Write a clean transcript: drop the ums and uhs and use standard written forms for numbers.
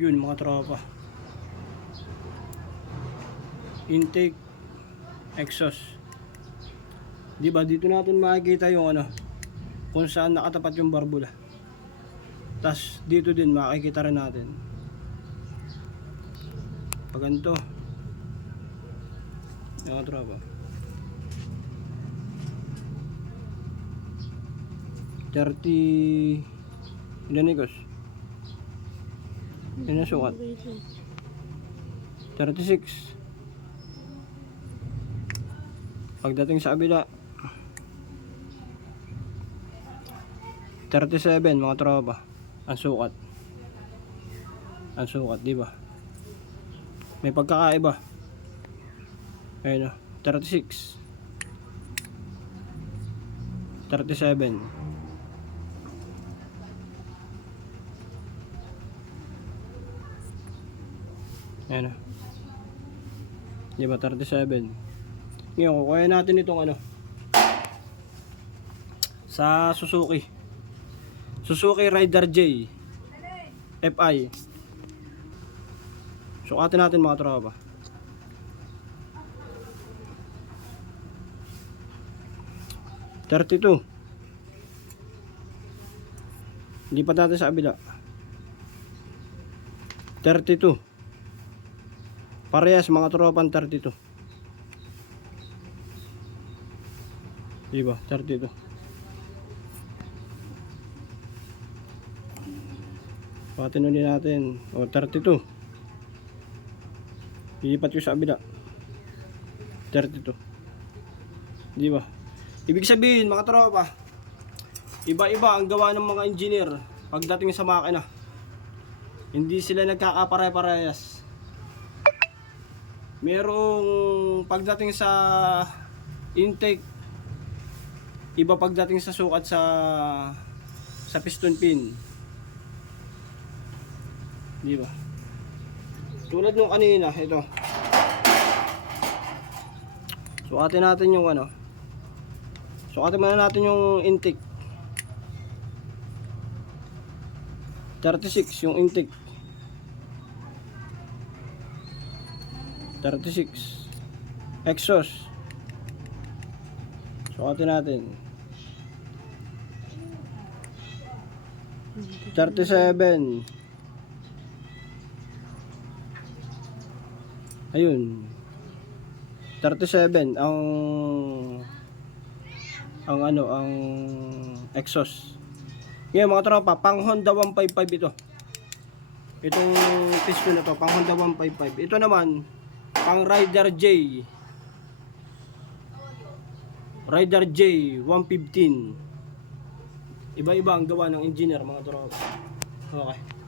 Yun mga tropa, intake, exhaust. Diba dito natin makikita yung ano, kung saan nakatapat yung barbula. Tas dito din makikita rin natin pag ganito yung mga tropa, 30 ilan ikos? Yun ang sukat 36. Pagdating sa kabila 37 mga tropa. Ang sukat. Ang sukat, di ba? May pagkakaiba. Ayun, 36. 37. Ayun. Di ba 37? Ngayon, kukuha natin itong ano sa Suzuki Rider J FI. Sukatin natin mga tropa. $32. Lipat natin sa kabila. 32. Parehas mga tropa, 32. Diba? 32. Patin ulit natin. O, 32. Ilipat ko sa kabila. 32. Di ba? Ibig sabihin mga tropa, iba-iba ang gawa ng mga engineer pagdating sa makina. Hindi sila nagkakapare-parehas. Merong pagdating sa intake, iba pagdating sa sukat sa piston pin. Di ba? Tulad nung kanina, ito. Sukatin natin yung ano. Sukatin muna natin yung intake. 36 yung intake. 36. Exhaust. Sukatin natin. 37. Ayun. 37 ang exhaust. Ngayon mga tropa, pang Honda 155 ito. Itong piston na to, pang Honda 155. Ito naman, pang Rider J 115. Iba-iba ang gawa ng engineer mga tropa. Okay.